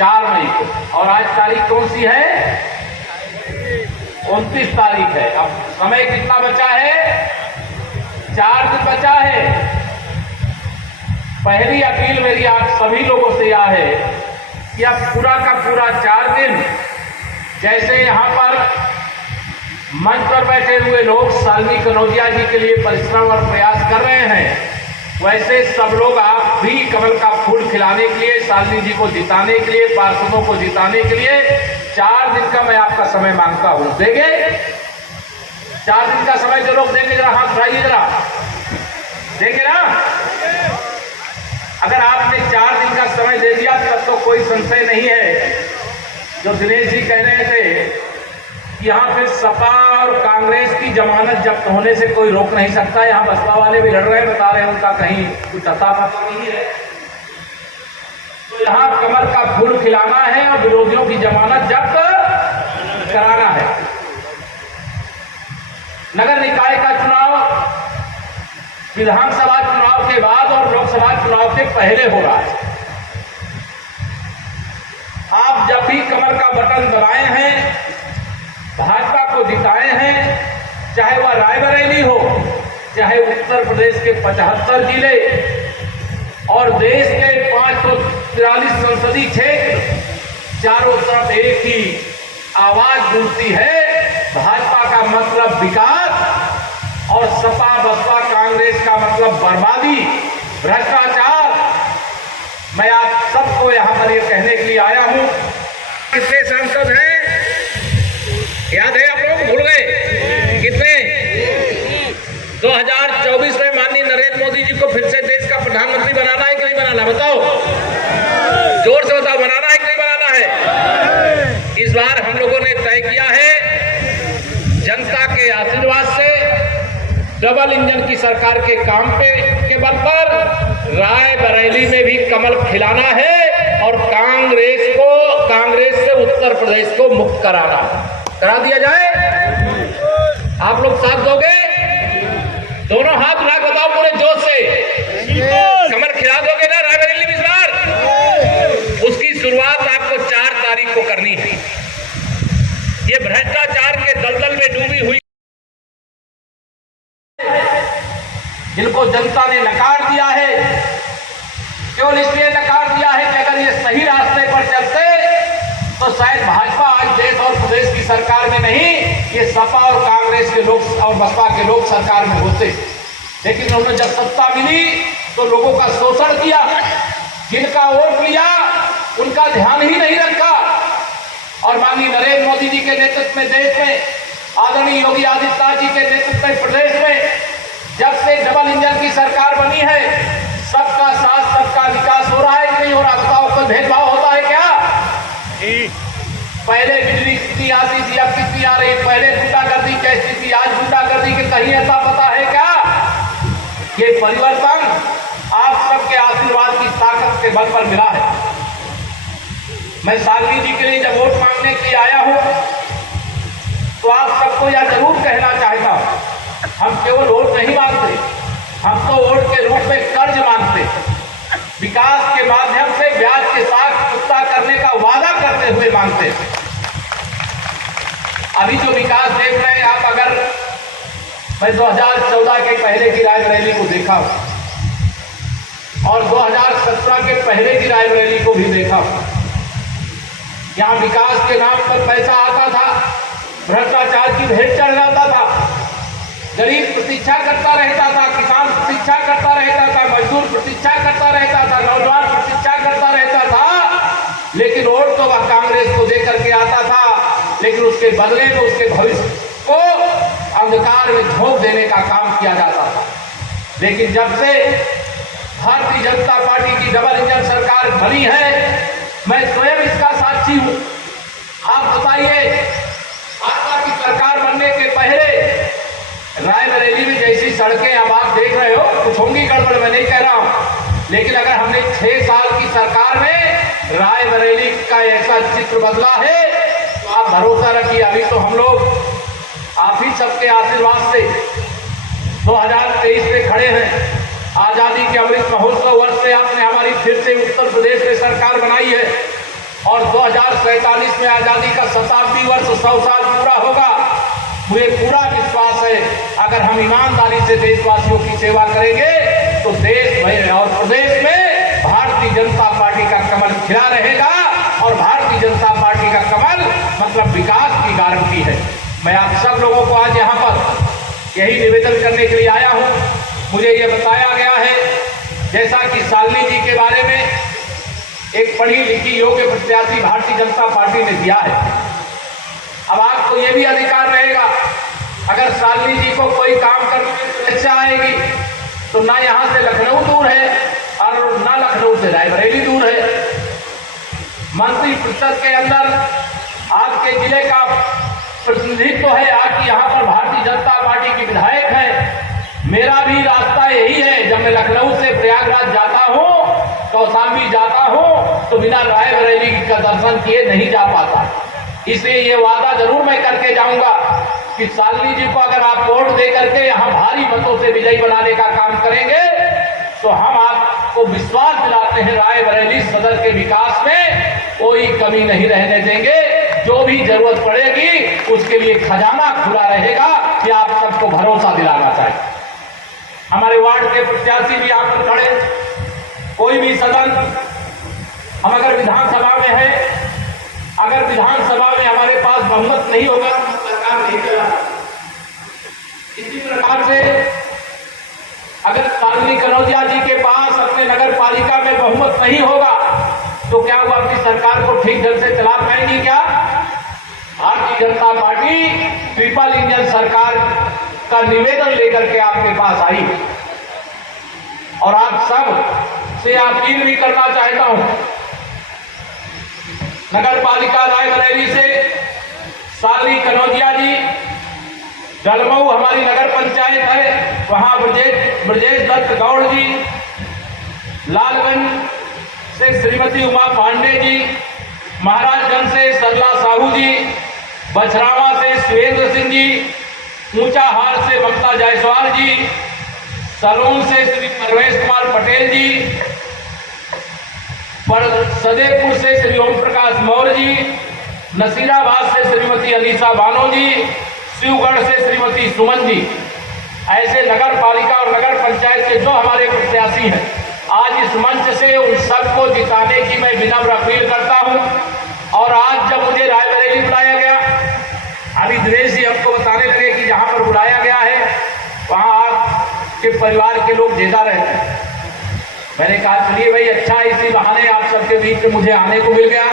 4 मई को, और आज तारीख कौन सी है? 29 तारीख है। अब समय कितना बचा है? 4 दिन बचा है। पहली अपील मेरी आप सभी लोगों से यह है कि अब पूरा का पूरा 4 दिन, जैसे यहाँ पर मंच पर बैठे हुए लोग शालिनी कनौजिया जी के लिए परिश्रम और प्रयास कर रहे हैं, वैसे सब लोग आप भी कमल का फूल खिलाने के लिए, शालिनी जी को जिताने के लिए, पार्षदों को जिताने के लिए 4 दिन का मैं आपका समय मांगता हूं। देंगे 4 दिन का समय? जो लोग देंगे जरा हाथ उठाइए, जरा देंगे ना? अगर आपने 4 दिन का समय दे दिया तब तो कोई संशय नहीं है। जो दिनेश जी कह रहे थे कि यहाँ फिर सपा और कांग्रेस की जमानत जब्त होने से कोई रोक नहीं सकता, यहाँ बसपा वाले भी लड़ रहे हैं, बता रहे हैं उनका कहीं कुछ अता पता नहीं है। तो यहाँ कमल का फूल खिलाना है और विरोधियों की जमानत जब्त कराना है। नगर निकाय का चुनाव विधानसभा चुनाव के बाद और लोकसभा चुनाव के पहले हो रहा है। आप जब भी कमल का बटन दबाए हैं, भाजपा को जिताए हैं, चाहे वह रायबरेली हो, चाहे उत्तर प्रदेश के 75 जिले और देश के 543 संसदीय क्षेत्र, चारों तरफ एक ही आवाज गूंजती है, भाजपा का मतलब विकास और सपा बसपा कांग्रेस का मतलब बर्बादी, भ्रष्टाचार। मैं आप सबको यहां पर यह कहने के लिए आया हूं। कितने सांसद हैं याद है? आप लोग भूल गए? कितने? 2024 में माननीय नरेंद्र मोदी जी को फिर से देश का प्रधानमंत्री बनाना है कि नहीं बनाना? बताओ, जोर से बताओ, बनाना है कि नहीं बनाना है? इस बार हम लोगों ने तय किया है, जनता के आशीर्वाद से डबल इंजन की सरकार के काम के बल पर रायबरेली में भी कमल खिलाना है और कांग्रेस से उत्तर प्रदेश को मुक्त कराना है। करा दिया जाए? आप लोग साथ दोगे? दोनों हाथ उठा बताओ पूरे जोश से, कमल खिला दोगे ना रायबरेली में इस बार? उसकी शुरुआत आपको 4 तारीख को करनी है। ये भ्रष्टाचार के दलदल में डूबी हुई, जिनको जनता ने नकार दिया है, केवल इसलिए नकार दिया है कि अगर ये सही रास्ते पर चलते तो शायद भाजपा आज देश और प्रदेश की सरकार में नहीं, ये सपा और कांग्रेस के लोग और बसपा के लोग सरकार में होते। लेकिन उन्होंने जब सत्ता मिली तो लोगों का शोषण किया, जिनका वोट लिया उनका ध्यान ही नहीं रखा। और माननीय नरेंद्र मोदी जी के नेतृत्व में देश में, आदरणीय योगी आदित्यनाथ जी के नेतृत्व में प्रदेश में जब से डबल इंजन की सरकार बनी है, सबका साथ सबका विकास हो रहा है कि नहीं हो रहा? बताओ, कोई भेदभाव होता है क्या? पहले बिजली कितनी आती थी, अब कितनी आ रही? पहले गुंडागर्दी कैसी थी, आज गुंडागर्दी के कहीं ऐसा पता है क्या? ये परिवर्तन आप सबके आशीर्वाद की ताकत के बल पर मिला है। मैं शालिनी जी के लिए जब वोट मांगने के लिए आया हूं तो आप सबको यह जरूर कहना चाहता हूं, हम केवल वोट नहीं मांगते, हम तो वोट के रूप में कर्ज मांगते, विकास के माध्यम से ब्याज के साथ चुकता करने का वादा करते हुए मांगते। अभी जो विकास देख रहे हैं आप, अगर मैं 2014 के पहले की रायबरेली को देखा और 2017 के पहले की रायबरेली को भी देखा, यहाँ विकास के नाम पर पैसा आता था, भ्रष्टाचार की भेंट चढ़ जाता था, गरीब प्रतीक्षा करता रहता था, किसान प्रतीक्षा करता रहता था, मजदूर प्रतीक्षा करता रहता था, नौजवान प्रतीक्षा करता रहता था। लेकिन वोट तो वह कांग्रेस को देकर के आता था, लेकिन उसके बदले में उसके भविष्य को अंधकार में झोंक देने का काम किया जाता था। लेकिन जब से भारतीय जनता पार्टी की डबल इंजन सरकार बनी है, मैं स्वयं इसका साक्षी हूं। आप बताइए, भाजपा की सरकार बनने के पहले रायबरेली में जैसी सड़कें अब आप देख रहे हो, कुछ होंगी गड़बड़, मैं नहीं कह रहा हूं, लेकिन अगर हमने 6 साल की सरकार में रायबरेली का ऐसा चित्र बदला है तो आप भरोसा रखिए, अभी तो हम लोग आप ही सबके आशीर्वाद से 2023 में खड़े हैं। आजादी के अमृत महोत्सव वर्ष से आपने हमारी फिर से उत्तर प्रदेश में सरकार बनाई है। और 2047 में आजादी का शताब्दी वर्ष 100 साल पूरा होगा। मुझे पूरा विश्वास है अगर हम ईमानदारी से देशवासियों की सेवा करेंगे तो देश में और प्रदेश में भारतीय जनता पार्टी का कमल खिला रहेगा। और भारतीय जनता पार्टी का कमल मतलब विकास की गारंटी है। मैं आप सब लोगों को आज यहाँ पर यही निवेदन करने के लिए आया हूँ। मुझे ये बताया गया है जैसा कि शालिनी जी के बारे में एक पढ़ी लिखी योग्य प्रत्याशी भारतीय जनता पार्टी ने दिया है। अब आपको ये भी अधिकार रहेगा अगर शालिनी जी को कोई काम करने में समस्या आएगी तो ना यहाँ से लखनऊ दूर है और ना लखनऊ से रायबरेली दूर है। मंत्री परिषद के अंदर आपके जिले का प्रतिनिधित्व है, आपकी यहाँ पर भारतीय जनता पार्टी की विधायक है। मेरा भी रास्ता यही है, जब मैं लखनऊ से प्रयागराज जाता हूँ, कौशाम्बी जाता हूँ तो बिना रायबरेली का दर्शन किए नहीं जा पाता। इसलिए ये वादा जरूर मैं करके जाऊंगा कि शालिनी जी को अगर आप वोट दे करके यहाँ भारी मतों से विजयी बनाने का काम करेंगे तो हम आपको विश्वास दिलाते हैं रायबरेली सदर के विकास में कोई कमी नहीं रहने देंगे। जो भी जरूरत पड़ेगी उसके लिए खजाना खुला रहेगा। ये आप सबको भरोसा दिलाना चाहिए। हमारे वार्ड के प्रत्याशी भी आप पर खड़े, कोई भी सदन हम अगर विधानसभा में है, अगर विधानसभा में हमारे पास बहुमत नहीं होगा तो सरकार नहीं चला। इसी प्रकार से अगर शालिनी कनौजिया जी के पास अपने नगर पालिका में बहुमत नहीं होगा तो क्या वो अपनी सरकार को ठीक ढंग से चला पाएंगी? क्या Bharatiya Janata party triple engine सरकार का निवेदन लेकर के आपके पास आई और आप सब से अपील भी करना चाहता हूं। नगर पालिका रायबरेली से शालिनी कनौजिया जी, जलमऊ हमारी नगर पंचायत है, वहां ब्रजेश दत्त गौड़ जी, लालगंज से श्रीमती उमा पांडे जी, महाराजगंज से सरला साहू जी, बछरावा से सुरेंद्र सिंह जी, ऊंचाहार से ममता जायसवाल जी, सलोन से श्री परवेश कुमार पटेल जी, सदेपुर से श्री ओम प्रकाश मौर्य जी, नसीराबाद से श्रीमती अलीसा बानो जी, शिवगढ़ से श्रीमती सुमन जी। ऐसे नगर पालिका और नगर पंचायत के जो हमारे प्रत्याशी हैं, आज इस मंच से उन सबको जिताने की मैं विनम्र अपील करता हूं। और आज जब मुझे रायबरेली बुलाया गया, अभी दिनेश जी हमको बताने लगे कि जहां पर बुलाया गया है वहां आपके परिवार के लोग ज्यादा रहते हैं। मैंने कहा चलिए भाई अच्छा, इसी बहाने आप सबके बीच में मुझे आने को मिल गया।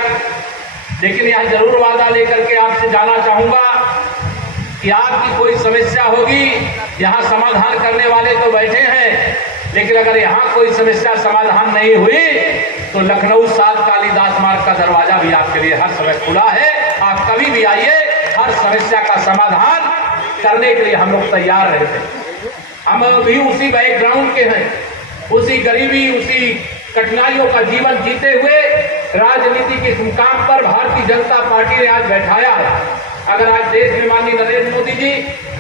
लेकिन यहाँ जरूर वादा लेकर के आपसे जाना चाहूंगा कि आपकी कोई समस्या होगी, यहाँ समाधान करने वाले तो बैठे हैं, लेकिन अगर यहाँ कोई समस्या समाधान नहीं हुई तो लखनऊ 7 कालीदास मार्ग का दरवाजा भी आपके लिए हर समय खुला है। आप कभी भी आइए, हर समस्या का समाधान करने के लिए हम लोग तैयार रहते हैं। हम भी उसी बैकग्राउंड के हैं, उसी गरीबी, उसी कठिनाइयों का जीवन जीते हुए राजनीति के मुकाम पर भारतीय जनता पार्टी ने आज बैठाया है। अगर आज देश में माननीय नरेंद्र मोदी जी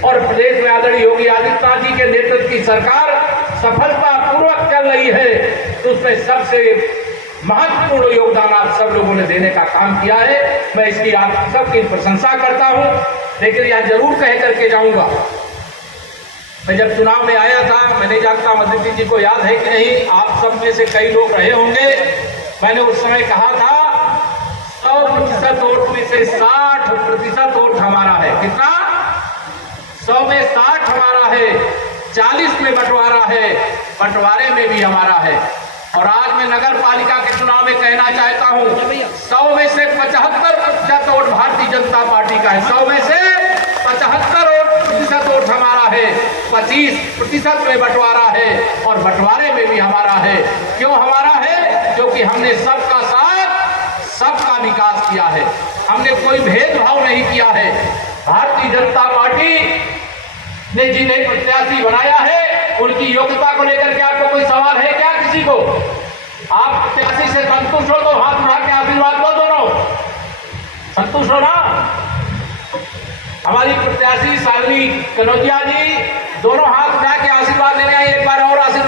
और प्रदेश में आदरणीय योगी आदित्यनाथ जी के नेतृत्व की सरकार सफलतापूर्वक चल रही है तो उसमें सबसे महत्वपूर्ण योगदान आप सब लोगों ने देने का काम किया है। मैं इसकी आप सबकी प्रशंसा करता हूं। लेकिन यह जरूर कह करके जाऊंगा, मैं जब चुनाव में आया था, मैं नहीं जानता अदिति जी को याद है कि नहीं, आप सब में से कई लोग रहे होंगे, मैंने उस समय कहा था 100% वोट में से 60% वोट हमारा है। कितना? 100 में 60 हमारा है, 40 में बंटवारा है, बंटवारे में भी हमारा है। और आज मैं नगर पालिका के चुनाव में कहना चाहता हूं 100 में से 75% वोट भारतीय जनता पार्टी का है। 100 में से 75% वोट हमारा है, 25% में बंटवारा है और बंटवारे में भी हमारा है। क्यों हमारा है? क्योंकि हमने सबका साथ, सबका विकास किया है, हमने कोई भेदभाव नहीं किया है। भारतीय जनता पार्टी ने जिन्हें प्रत्याशी बनाया है उनकी योग्यता को लेकर के आपको कोई सवाल है क्या? किसी को? आप प्रत्याशी से संतुष्ट हो तो हाथ उठा के आशीर्वाद दो। दोनों संतुष्ट हो ना? हमारी प्रत्याशी शालिनी कनौजिया जी दोनों हाथ उठा के आशीर्वाद देने, एक बार और आशीर्वाद